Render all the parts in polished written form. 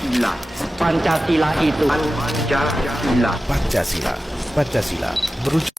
Pancasila. Pancasila itu Pancasila. Pancasila. Pancasila merujuk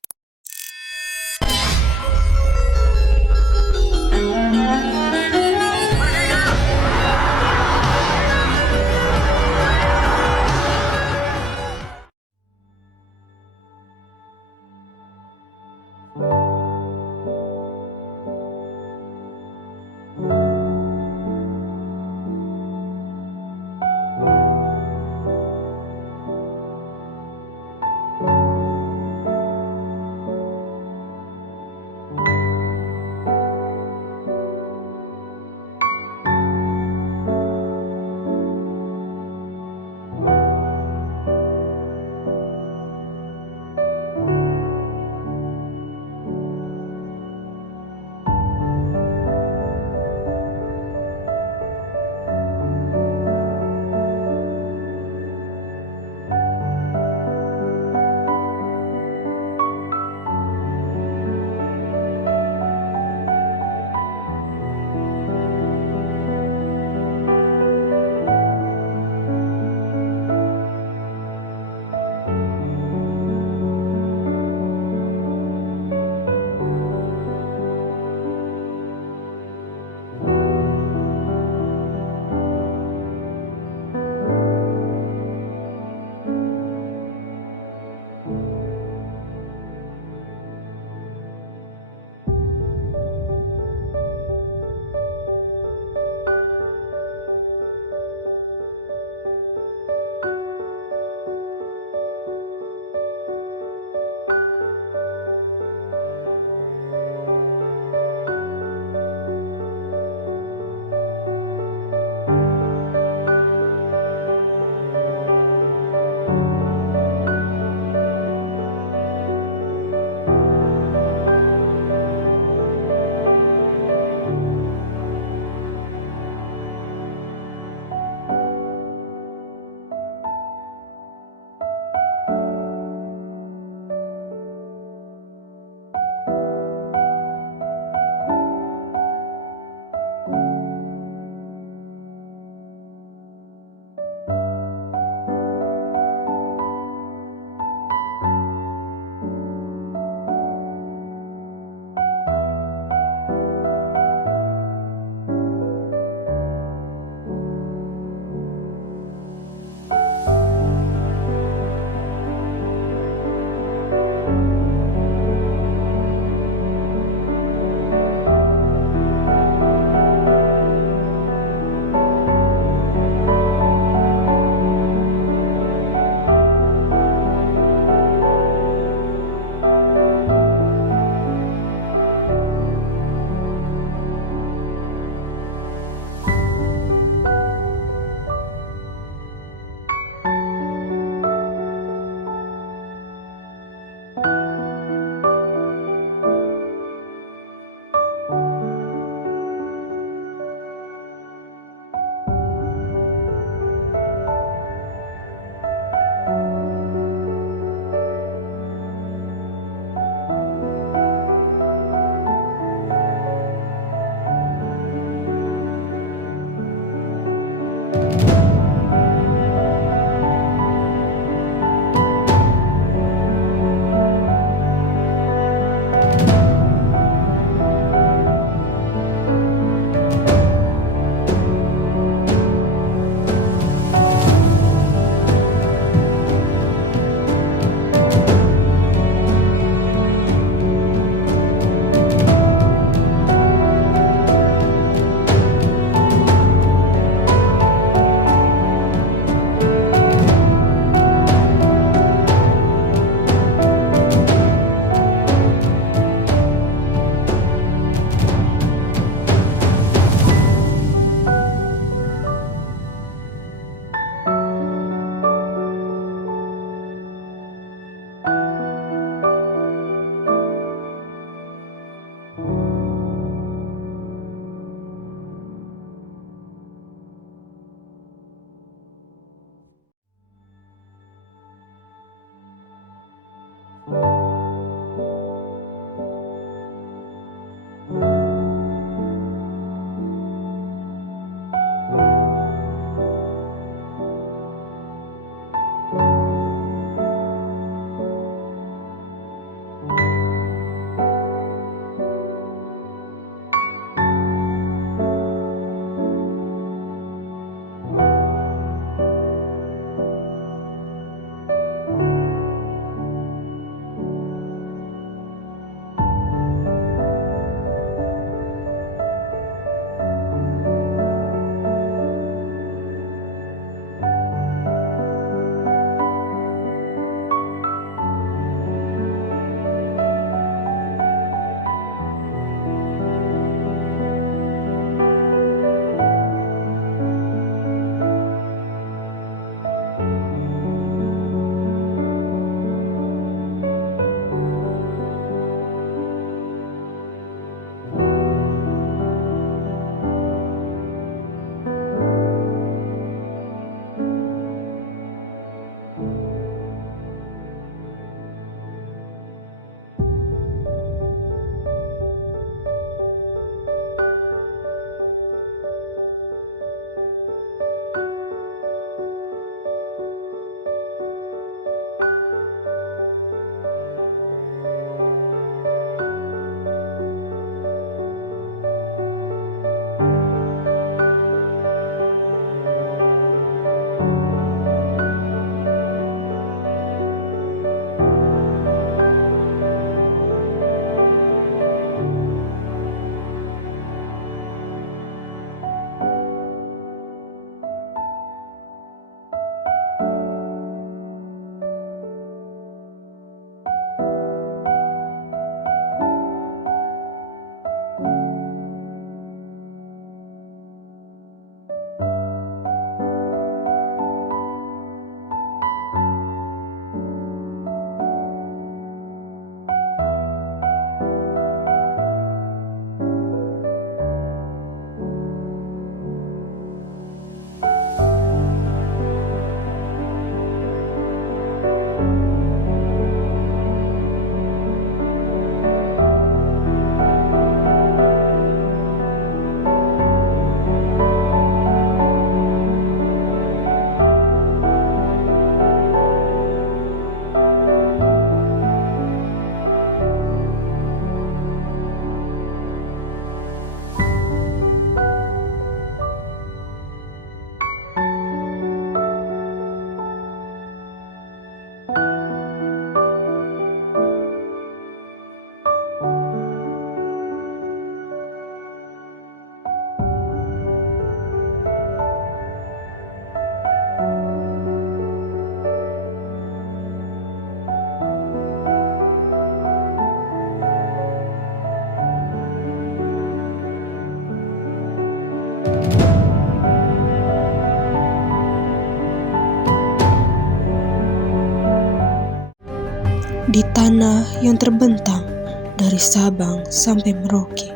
Di tanah yang terbentang dari Sabang sampai Merauke,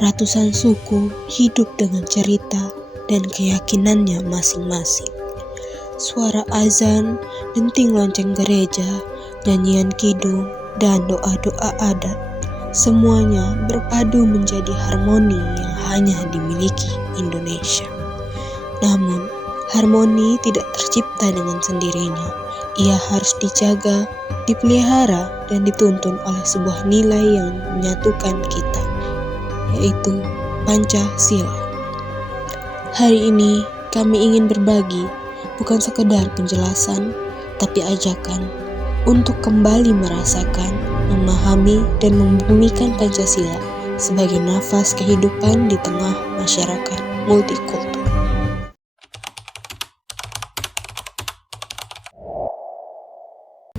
ratusan suku hidup dengan cerita dan keyakinannya masing-masing. Suara azan, denting lonceng gereja, nyanyian kidung, dan doa-doa adat, semuanya berpadu menjadi harmoni yang hanya dimiliki Indonesia. Namun, harmoni tidak tercipta dengan sendirinya. Ia harus dijaga, dipelihara, dan dituntun oleh sebuah nilai yang menyatukan kita, yaitu Pancasila. Hari ini kami ingin berbagi, bukan sekedar penjelasan, tapi ajakan untuk kembali merasakan, memahami, dan membumikan Pancasila sebagai nafas kehidupan di tengah masyarakat multikultur.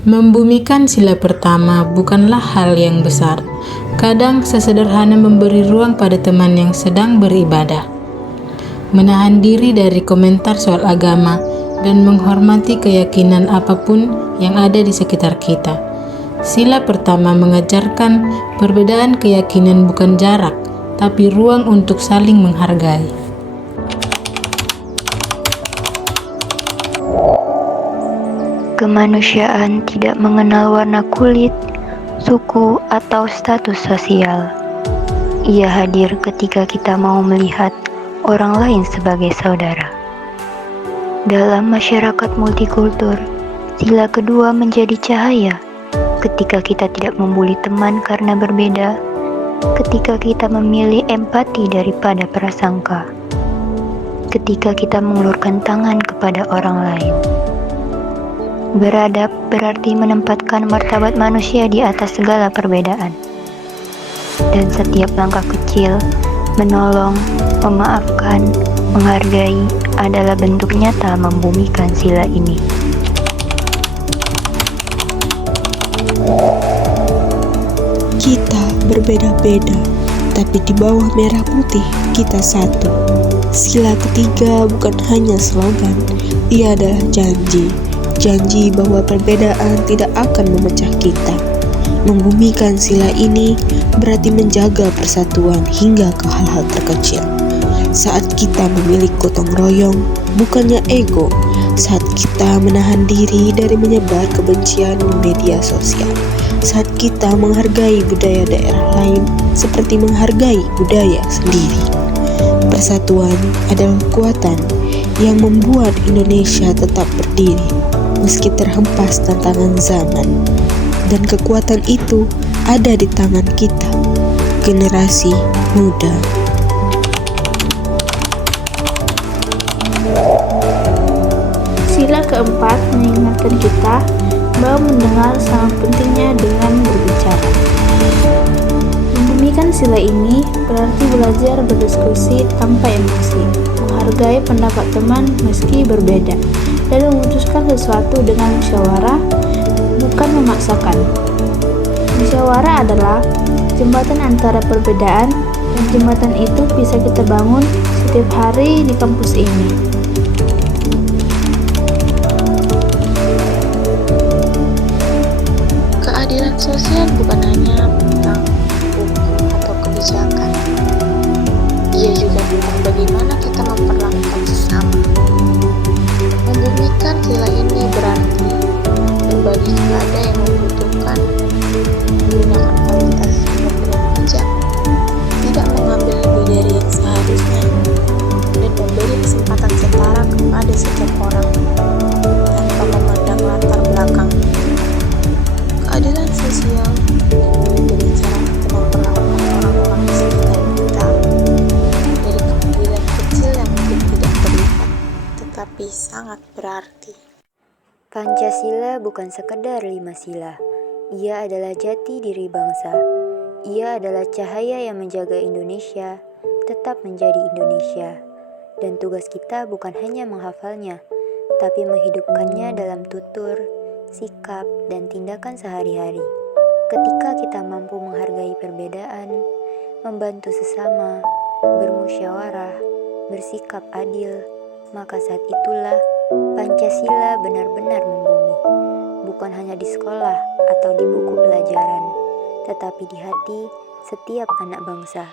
Membumikan sila pertama bukanlah hal yang besar. Kadang sesederhana memberi ruang pada teman yang sedang beribadah, menahan diri dari komentar soal agama, dan menghormati keyakinan apapun yang ada di sekitar kita. Sila pertama mengajarkan perbedaan keyakinan bukan jarak, tapi ruang untuk saling menghargai. Kemanusiaan tidak mengenal warna kulit, suku, atau status sosial. Ia hadir ketika kita mau melihat orang lain sebagai saudara. Dalam masyarakat multikultur, sila kedua menjadi cahaya ketika kita tidak membuli teman karena berbeda, ketika kita memilih empati daripada prasangka, ketika kita mengulurkan tangan kepada orang lain. Beradab berarti menempatkan martabat manusia di atas segala perbedaan. Dan setiap langkah kecil, menolong, memaafkan, menghargai adalah bentuk nyata membumikan sila ini. Kita berbeda-beda, tapi di bawah merah putih kita satu. Sila ketiga bukan hanya slogan, ia adalah janji. Janji bahwa perbedaan tidak akan memecah kita. Membumikan sila ini berarti menjaga persatuan hingga ke hal-hal terkecil. Saat kita memilih gotong royong, bukannya ego. Saat kita menahan diri dari menyebar kebencian di media sosial. Saat kita menghargai budaya daerah lain seperti menghargai budaya sendiri. Persatuan adalah kekuatan yang membuat Indonesia tetap berdiri meski terhempas tantangan zaman, dan kekuatan itu ada di tangan kita, generasi muda. Sila keempat mengingatkan kita bahwa mendengar sangat pentingnya dengan berbicara. Membumikan sila ini berarti belajar berdiskusi tanpa emosi, menghargai pendapat teman meski berbeda, dan memutuskan sesuatu dengan musyawarah, bukan memaksakan. Musyawarah adalah jembatan antara perbedaan, dan jembatan itu bisa kita bangun setiap hari di kampus ini. Keadilan sosial bukan hanya tentang hukum atau kebijakan. Ia juga tentang bagaimana kita memperlakukan sesama. Membumikan sila ini berarti berbagi kepada yang membutuhkan, menggunakan kualitas sumber dengan bijak, tidak mengambil lebih dari yang seharusnya, dan memberi kesempatan setara kepada setiap orang tanpa memandang latar belakang. Keadilan sosial dimulai dari cara kita memperlakukan orang-orang di sekitar kita, dari keadilan kecil yang mungkin tidak terlihat tetapi sangat berarti. Pancasila bukan sekedar 5 sila. Ia adalah jati diri bangsa. Ia adalah cahaya yang menjaga Indonesia tetap menjadi Indonesia. Dan tugas kita bukan hanya menghafalnya, tapi menghidupkannya dalam tutur, sikap, dan tindakan sehari-hari. Ketika kita mampu menghargai perbedaan, membantu sesama, bermusyawarah, bersikap adil, maka saat itulah Pancasila benar-benar membumi. bukan hanya di sekolah atau di buku pelajaran, tetapi di hati setiap anak bangsa.